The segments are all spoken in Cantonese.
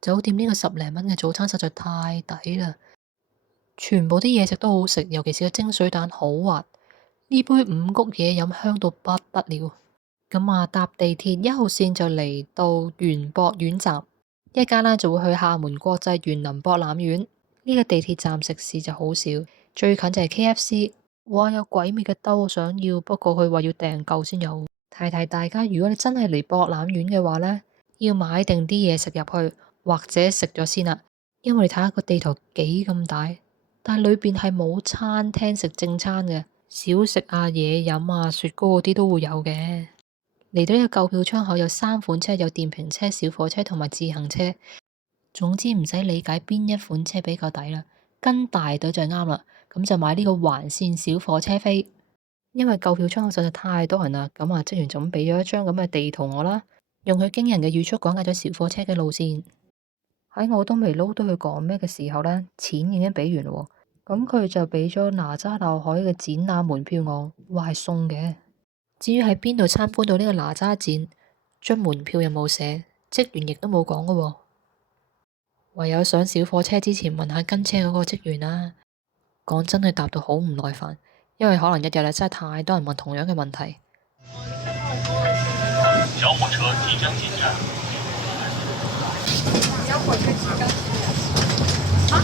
酒店呢個十零蚊嘅早餐實在太抵啦，全部啲嘢食都好食，尤其是個蒸水蛋好滑，呢杯五穀嘢飲香到不得了。咁啊，搭地鐵1號線就嚟到園博苑站，一間呢就會去廈門國際園林博覽園。呢個地鐵站食肆就好少，最近就係 KFC。哇，有鬼滅嘅兜我想要，不過佢話要訂夠先有。提提大家，如果你真係嚟博覽園嘅話呢，要買定啲嘢食入去，或者食咗先啦。因為你睇下個地圖幾咁大，但係裏邊係冇餐廳食正餐嘅，小食啊、嘢飲啊、雪糕嗰啲都會有嘅。嚟到呢個購票窗口有3款車，有電瓶車、小火車同埋自行車。總之唔使理解邊一款車比較抵啦，跟大隊就啱啦。咁就買呢個環線小火車飛。因為購票窗口實在太多人啦，咁啊職員就咁俾咗一張咁嘅地圖我啦，用佢驚人嘅語速講解咗小火車嘅路線。喺我都未撈到佢講咩嘅時候呢，錢已經俾完咯。咁佢就俾咗哪吒鬧海嘅展覽門票我，話係送嘅。至於喺邊度參觀到呢個哪吒展，張門票又冇寫，職員亦都冇講㗎喎。唯有上小火車之前問下跟車嗰個職員啦。講真，佢答到好唔耐煩，因為可能一日真係太多人問同樣嘅問題。小火車即將進站。小火車即將進站。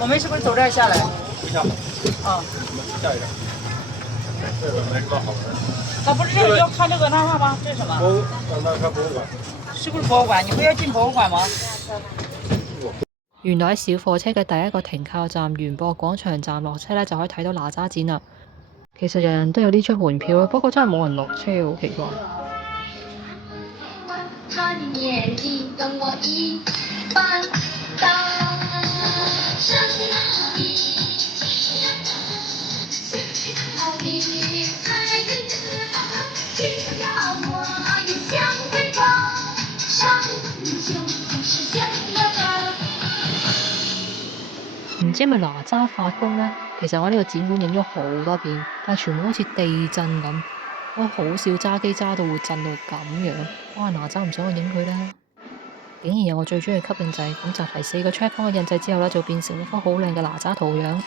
我们是不是走这儿下来？回家。啊。下一站。这个没什么好玩的。那不是要看这个那啥吗？这是什么？那看博物館。是不是博物館？你不要進博物館嗎？原來喺小火車嘅第一個停靠站園博廣場站落車呢，就可以睇到哪吒展啦。其實人人都有呢張門票啊，不過真係冇人落車，好奇怪。唔知係咪哪吒發功呢？其實我呢個展館影咗好多片，但係全部好似地震咁。我好少揸機揸到會震到咁樣。哇！哪吒唔想我影佢啦，竟然有我最中意嘅吸引仔，咁就係4個 checkpoint 嘅印製之後呢，就變成一幅好靚嘅哪吒圖樣。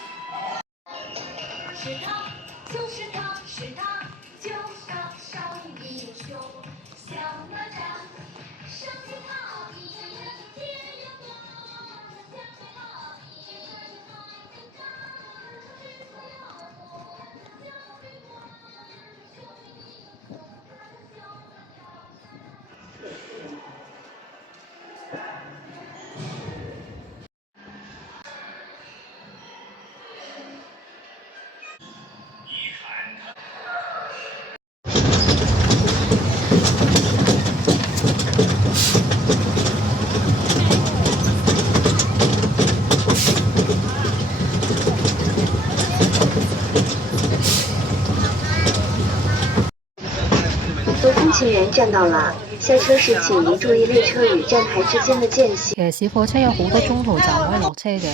多风情人站到了，下車時請您注意列車與站台之間的間隙。其實小火車有好多中途站可以落車嘅，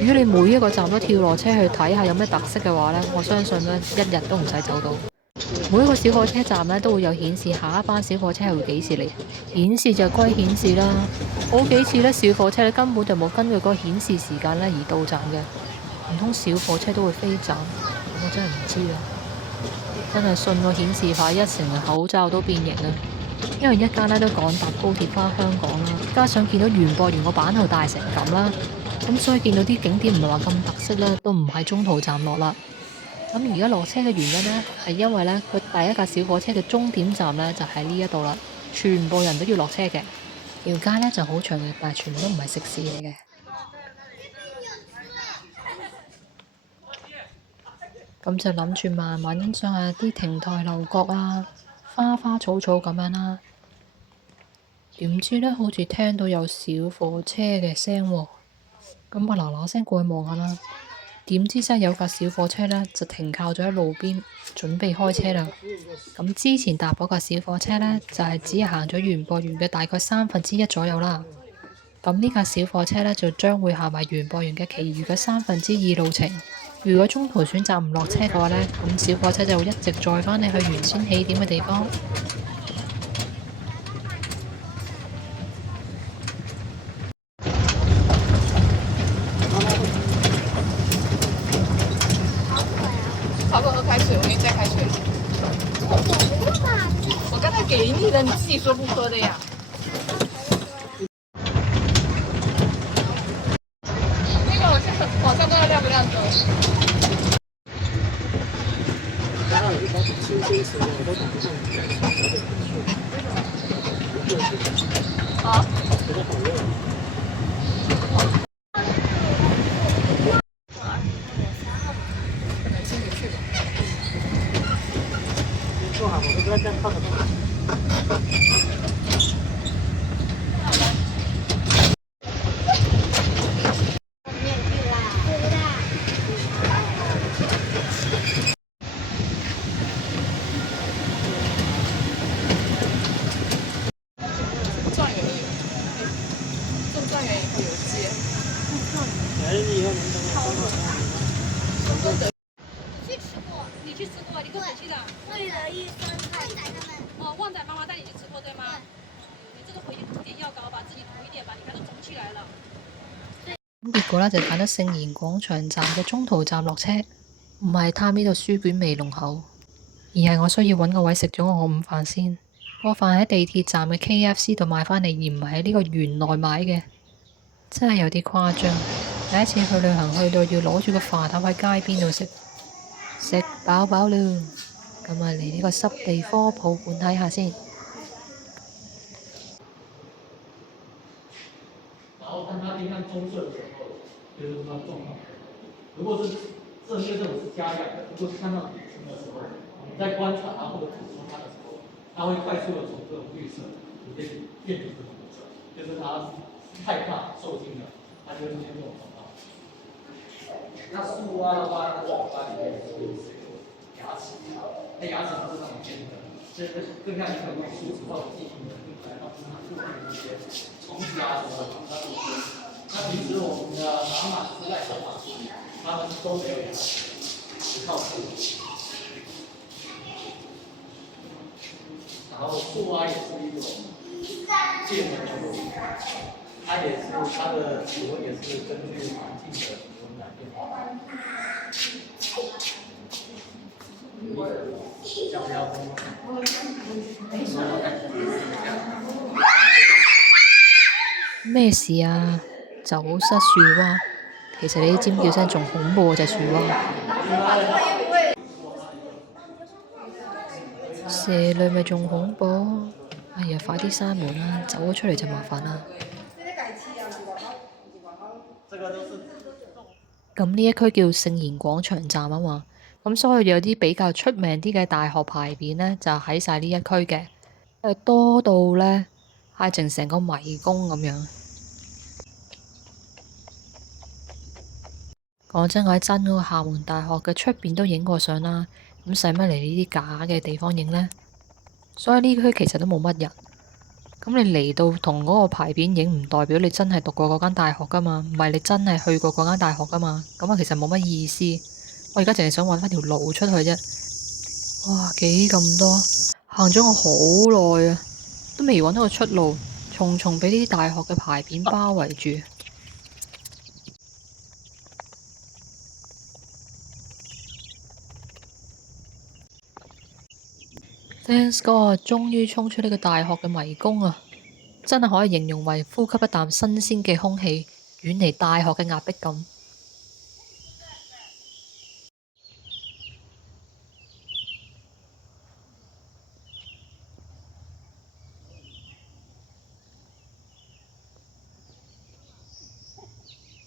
如果你每一個站都跳落車去睇下有咩特色嘅話呢，我相信呢一日都唔使走到。每一個小火車站呢都會有顯示下一班小火車係會幾時嚟，顯示就歸顯示啦。好幾次呢，小火車根本就冇根據嗰個顯示時間呢而到站嘅，唔通小火車都會飛站？我真係唔知啊！真係信個顯示牌一成口罩都變形啊！因為一家呢都趕搭高鐵返香港啦，加上見到園博園個版號大成咁啦，咁所以見到啲景點唔係話咁特色啦，都唔喺中途站落啦。咁而家落車嘅原因呢，係因為呢，佢第一架小火車嘅終點站呢就喺呢一度啦，全部人都要落車嘅。條街呢就好長嘅，但係全部都唔係食肆嚟嘅。咁就諗住慢慢欣賞下啲亭台樓閣啊、花花草草咁樣啦。點知呢，好似聽到有小火車嘅聲喎，咁我嗱嗱聲過去望下啦。點知真係有架小火車呢，就停靠咗喺路邊，準備開車啦。咁之前搭嗰架小火車呢，就係只係行咗園博園嘅大概1/3左右啦。咁呢架小火車呢，就將會行埋園博園嘅其餘嘅2/3路程。如果中途選擇唔落車嘅話呢，咁小火車就會一直載返你去原先起點嘅地方。跑过喝开水，我给你再开水。我刚才给你的，你自己说不喝的呀。那个往上看看亮不亮灯？啊？坐好，我们不要这样靠着动。状元有，中状元以后有接。哎，你以后能等我帮忙。你去吃过，你跟谁去的？为了一生旺仔他们，哦，旺仔妈妈带你去吃过，对吗？你這個回憶塗點要高吧，自己塗一點吧，你看都腫起來了。咁結果呢，就揀咗聖賢廣場站嘅中途站落車，唔係貪呢度書卷味濃厚，而係我需要揾個位食咗我午飯先。個飯喺地鐵站嘅 KFC 度買返嚟，而唔係喺呢個園內買嘅，真係有啲誇張。第一次去旅行去到要攞住個飯盒喺街邊度食，食飽飽啦。咁啊嚟呢個濕地科普館睇下先。然後當它丁香棕色的時候，就是它種好。如果是這些這種是家養的，如果是看到底層的時候，你在觀察它或者捕捉它的時候，它會快速的從這種綠色變成這種紅色，就是它害怕受驚了，它就會出現這種狀況。那樹蛙的話，它的尾巴裡面是有牙齒，它牙齒是上尖的，就是更像一棵樹枝或者地形的，来导致它附近的一些蟲子啊什麼的。那平時我們的蛤蟆是在小馬，它們都沒有牙齒，只靠樹。然後樹蛙也是一種變的動物，它也是它的體温也是根據環境的體温來變化。要不要摸？咩事啊？走失樹蛙，其實你啲尖叫聲仲恐怖過隻樹蛙。蛇類咪仲恐怖？哎呀，快啲閂門啦！走咗出嚟就麻煩啦。咁呢一區叫聖賢廣場站啊嘛，咁所以有啲比較出名啲嘅大學牌匾呢，就喺晒呢一區嘅，多到呢，係成個迷宮咁樣。講真，我喺真嗰個廈門大學嘅出邊都影過相啦，咁使乜嚟呢啲假嘅地方影呢？所以呢區其實都冇乜人。咁你嚟到同嗰個牌匾影，唔代表你真係讀過嗰間大學噶嘛，唔係你真係去過嗰間大學噶嘛，咁啊其實冇乜意思。我而家淨係想揾翻條路出去啫。哇，幾咁多，行咗我好耐啊，都未揾到個出路，重重俾呢啲大學嘅牌匾包圍住。Thanks God，終於衝出呢個大學嘅迷宮啊！真係可以形容為呼吸一啖新鮮嘅空氣，遠離大學嘅壓迫感。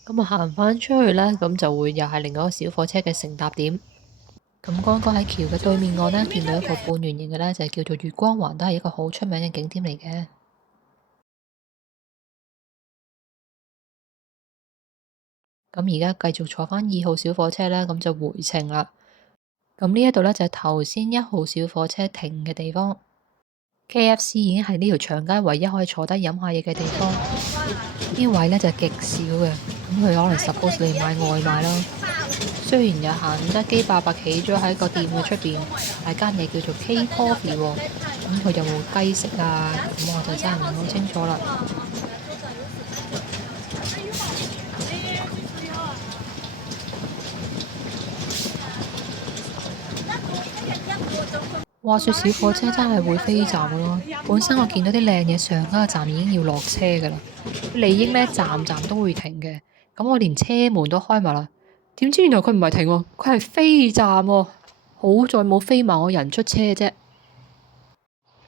咁啊行返出去呢，咁就會又係另外一個小火車嘅乘搭點。咁剛剛喺橋嘅對面岸呢，見到一個半圓形嘅呢，就係叫做月光環，都係一個好出名嘅景點嚟嘅。咁而家繼續坐返2號小火車啦，咁就回程啦。咁呢一度呢，就係頭先1號小火車停嘅地方。KFC 已經係呢條長街唯一可以坐低飲下嘢嘅地方。啲位呢，就極少嘅，咁佢可能 suppose 你買外賣啦。雖然有肯德基伯伯企咗喺個店嘅出邊，但間嘢叫做 K Coffee 喎，咁佢有冇雞食啊？咁我就真係唔係好清楚啦。話說小火車真係會飛站嘅咯，本身我見到啲靚嘢上嗰個站已經要落車㗎啦，理應呢站站都會停嘅，咁我連車門都開埋啦，點知原來佢唔係停喎，佢係飛站喎，好在冇飛埋我人出車啫，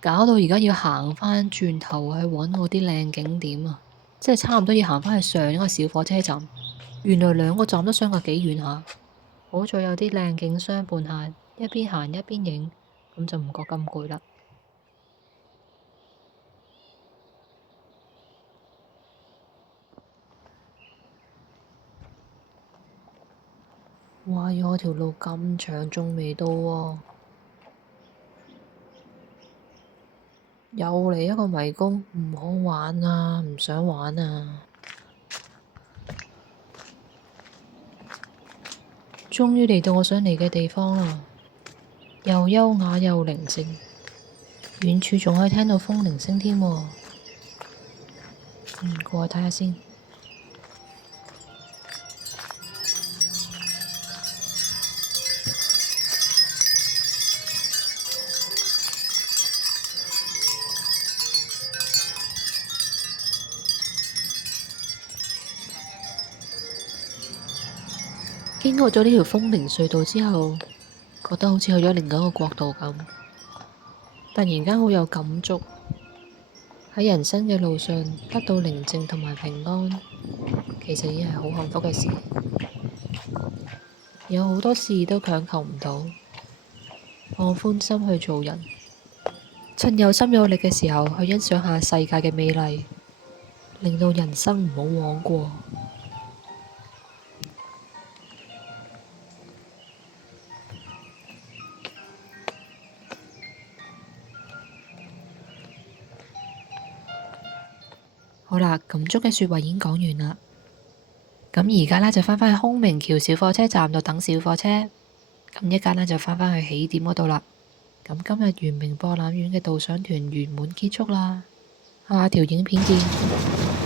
搞到而家要行返轉頭去揾我啲靚景點啊，即係差唔多要行返去上一個小火車站，原來兩個站都相隔幾遠下，好在有啲靚景相伴下，一邊行一邊影。咁就唔覺咁攰啦。哇！我條路咁長，仲未到喎。又嚟一個迷宮，唔好玩啊！唔想玩啊！終於嚟到我想嚟嘅地方啦！又優雅又寧靜，遠處仲可以聽到風鈴聲添喎。過去睇下先。經過咗呢條風鈴隧道之後，覺得好似去咗另一個國度咁，突然間好有感觸。喺人生嘅路上得到寧靜同埋平安，其實已經係好幸福嘅事。有好多事都強求唔到，放寬心去做人，趁有心有力嘅時候去欣賞下世界嘅美麗，令到人生唔好枉過。好啦，感觸嘅說話已經講完啦。咁而家呢，就返返去空明橋小火車站度等小火車。咁一間呢，就返返去起點嗰度啦。咁今日圓明博覽園嘅導賞團圓滿結束啦。下條影片見。